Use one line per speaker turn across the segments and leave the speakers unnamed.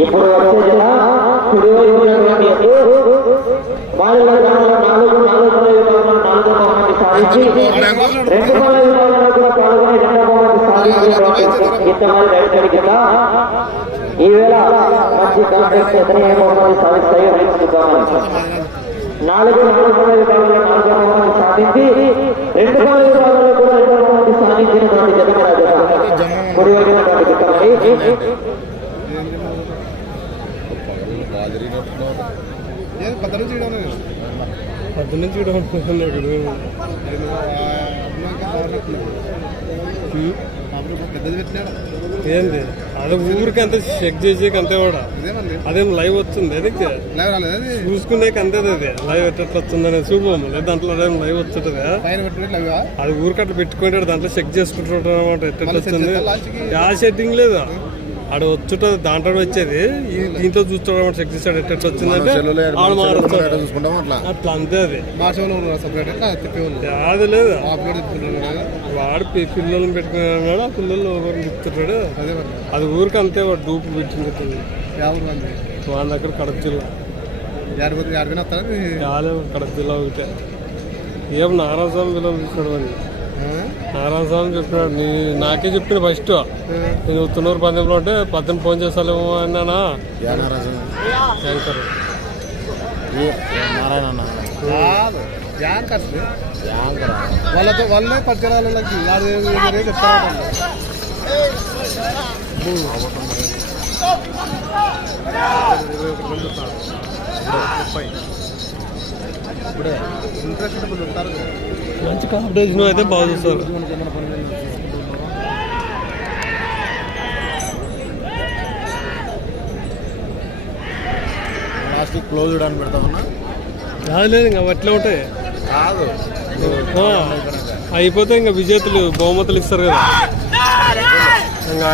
ఇప్పుడు వచ్చేసిన కుడివైపు గ్రామంలో నాలుగు నాలుగు విభాగంలో నాలుగో బహుమతి సాధించి రెండు పనుల విభాగంలో కూడా పాల్గొని రెండో బహుమతి సాధించినటువంటి కింద ఈవేళ మంచి కాంటాక్ట్ ఎతనే ఏ బహుమతి సాధిస్తాయో చూద్దామని నాలుగు నాలుగు పనుల విభాగంలో నాలుగో బహుమతి సాధించి రెండు పనుల విభాగంలో కూడా రెండో బహుమతి సాధించినటువంటి జగన్ కుడివైపు ఉన్నటువంటి గిత్తమాలి
ఏది? ఆ
అది ఊరికి అంతే చెక్ చేసేకి అంతే కూడా అదేం లైవ్ వచ్చింది అది చూసుకునేకి అంతే అది. లైవ్ ఎట్లా వస్తుందని చూపము లేదు దాంట్లో అదేం లైవ్
లేవా
అది ఊరికి అట్లా పెట్టుకుంటాడు దాంట్లో చెక్ చేసుకుంటుంటాడు అనమాట ఎట్లా
లాస్ట్కి.
యా సెట్టింగ్ లేదు? ఆడ వచ్చుంటది దాంట్లో వచ్చేది. దీంట్లో చూస్తాడు అనమాట చెక్ చేస్తాడు ఎట్లా వచ్చిందంటే ఆడ మారుస్తాడు.
చూసుకుంటాం అట్లా?
అట్లా అంతే అది. అది లేదు. వాడు పి- పిల్లల్ని పెట్టుకున్నాడు ఆ పిల్లలు ఒకరిని తిప్పుతున్నాడు
అదే
ఊరికి అంతే వాడు డూపు పెట్టింది వాళ్ళ దగ్గర కడప జిల్లా. కడప జిల్లా ఒకటే. ఏం నారాయణస్వామి పిల్లలు చూసినాడు అని నారాయణస్వామి చెప్పినాడు. నీ నాకే చెప్పిన ఫస్ట్ నేను తున్నూరు పందెంలో ఉంటే పద్దెనిమిది ఫోన్ చేస్తాలేమో అన్నానా? శంకర్
నారాయణ వాళ్ళతో వాళ్ళే పచ్చడాలకి యాభై చెప్తారు ఇప్పుడే. ఇంట్రెస్ట్ ఉంటారు.
మంచి కాంపిటీషన్ అయితే బాగా చూస్తారు
లాస్ట్ క్లోజ్ అని పెడతామన్నా
లేదు ఇంకా అట్లే ఉంటాయి?
కాదు.
అయిపోతే ఇంకా విజేతలు బహుమతులు ఇస్తారు కదా. ఇంకా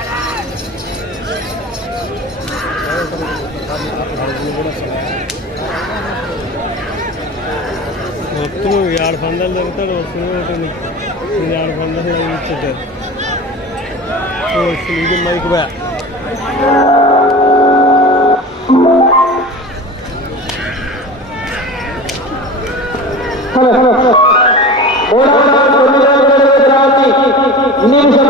మొత్తం ఏడు పందాలు జరుగుతాడు వస్తుంది ఉంటుంది ఇది ఏడు పందాలు ఇచ్చేటారు ఇది మైక్ బ్యా
నిమిషం ఇరవై నాలుగు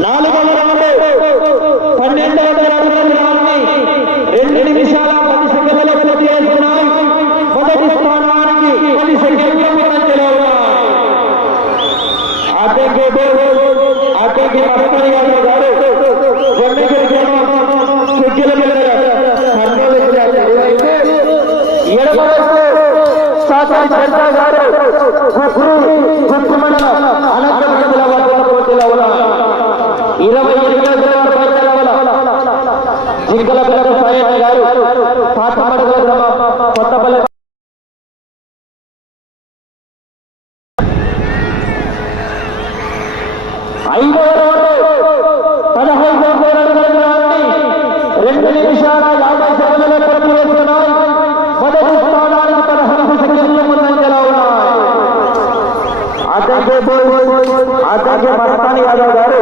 నాలుగవ రౌండ్ పన్నెండు వందల అడుగుల దూరాన్ని రెండు నిమిషాల పది సెకండ్లలో పూర్తి చేస్తున్నాయి మొదటి స్థానానికి పది సెకండ్ల ముందంజలో ఉన్నాయి అతనికి అతనికి లక్ష్మణ్ యాదవ్ గారు జొన్నగిరి గ్రామం సుగ్గిల కర్నూలు జిల్లా ఇరువైపు ఎడమ వైపు శాసన చంద్ర గారు ఐదవ రౌండ్ పదహైదు వందల అడుగుల దూరాన్ని రెండు నిమిషాల యాభై సెకండ్లలో పూర్తి చేస్తున్నాయి మొదటి స్థానానికి పదహారు సెకండ్ల ముందంజలో ఉన్నాయి అతనికి అతనికి మస్తాన్ యాదవ్ గారు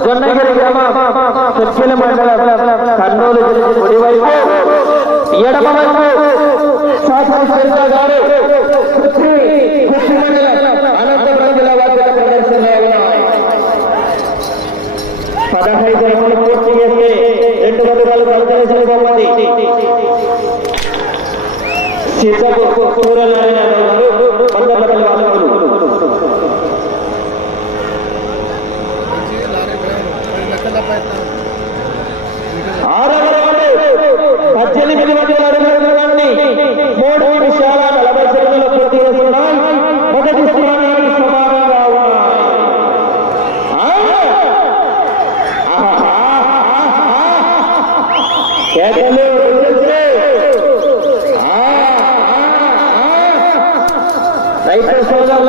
జొన్నగిరి గ్రామం చర్చిల మండలం కర్నూలు జిల్లా కుడివైపు ఎడమ వైపు శాసనసభ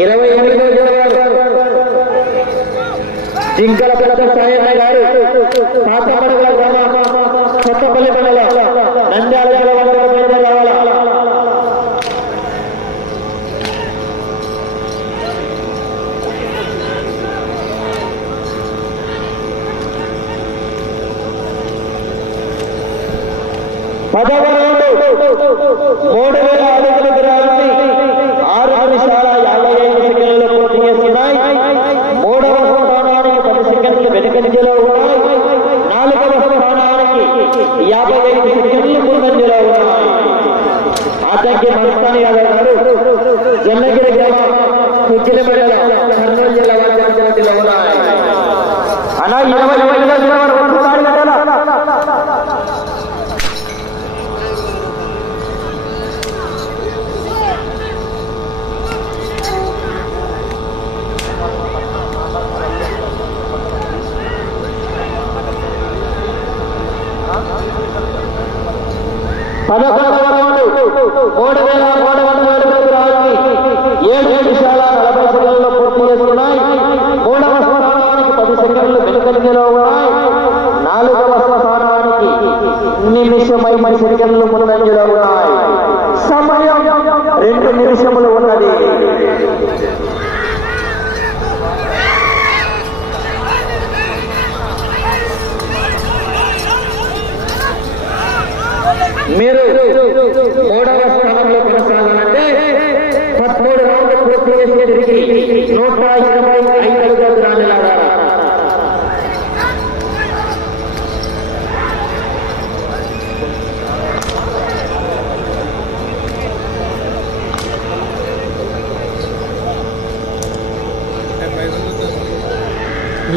ఇరవై ఎనిమిదో జనవరి జింకల పెద్ద సాయన్న గారు కొత్తపల్లి పదవ మూడు వేల vai, vai, vai, ai. మీరు మూడవ స్థానంలో కొనసాగాలంటే పదమూడు రౌండ్లు పూర్తి చేసే తిరిగి నూట ఇరవై ఐదు అడుగులకు రాలేలాగా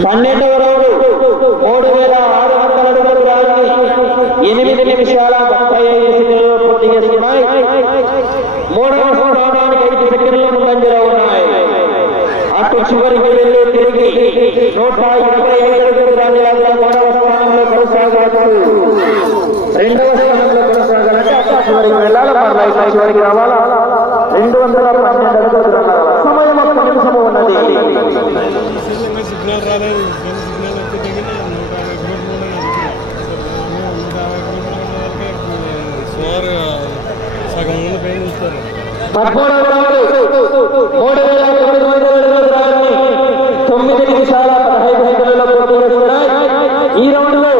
పన్నెండవ ఎనిమిది నిమిషాల ముప్పై ఐదు సెకండ్లలో పూర్తి చేస్తున్నాయి మూడవ స్థానానికి ఐదు సెకండ్లు ముందంజలో ఉన్నాయి అటు చివరికి వెళ్ళి తిరిగి నూట ఇరవై ఐదు అడుగుల దూరాన్ని లాగిన మూడవ స్థానంలో కొనసాగవచ్చు రెండవ స్థానంలో కొనసాగాలంటే అటు చివరికి వెళ్ళాలి మరలా ఇటు చివరికి రావాలా రెండు వందల పన్నెండు అడుగుల దూరం రావాలి. సమయం ఒక్క నిమిషము ఉన్నది పద్మూడవ రౌండ్ మూడు వేల తొమ్మిది వందల అడుగుల దూరాన్ని తొమ్మిది నిమిషాల పదహైదు సెకండ్లలో పూర్తి చేస్తున్నాయి ఈ రౌండ్లో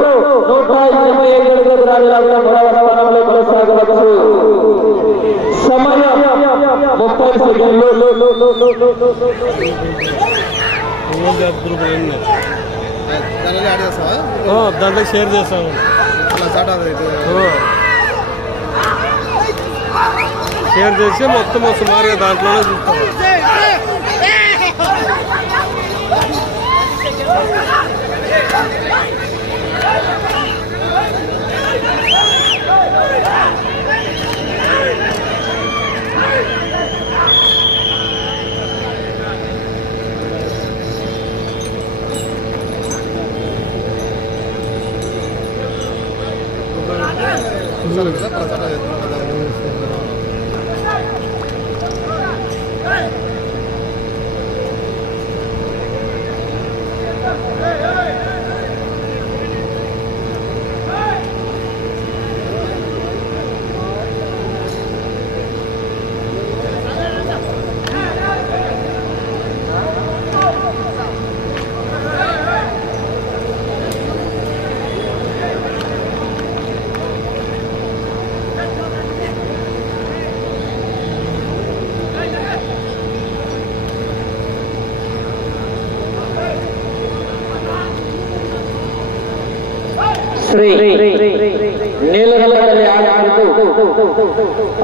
నూట ఇరవై ఐదు అడుగుల దూరాన్ని లాగిన మూడవ స్థానంలో కొనసాగవచ్చు సమయం ముప్పై సెకండ్లు
దాంట్లో షేర్ చేస్తాము
అలా చాట్
చేసి మొత్తం సుమారుగా దాంట్లోనే చూస్తాం
చూసారు కదా అలా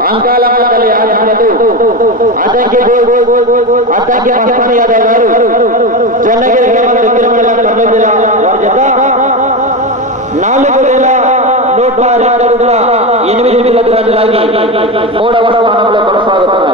అంకాలమ్మ తల్లి ఆధారతో అతనికి అతనికి మహమ్మద్ యాదవ్ గారు జొన్నగిరి గ్రామం తిరుమల తొమ్మిది వారి జత నాలుగు వేల నూట రెండు ఎనిమిది వేల మూడవ స్థానంలో కొనసాగుతున్నారు.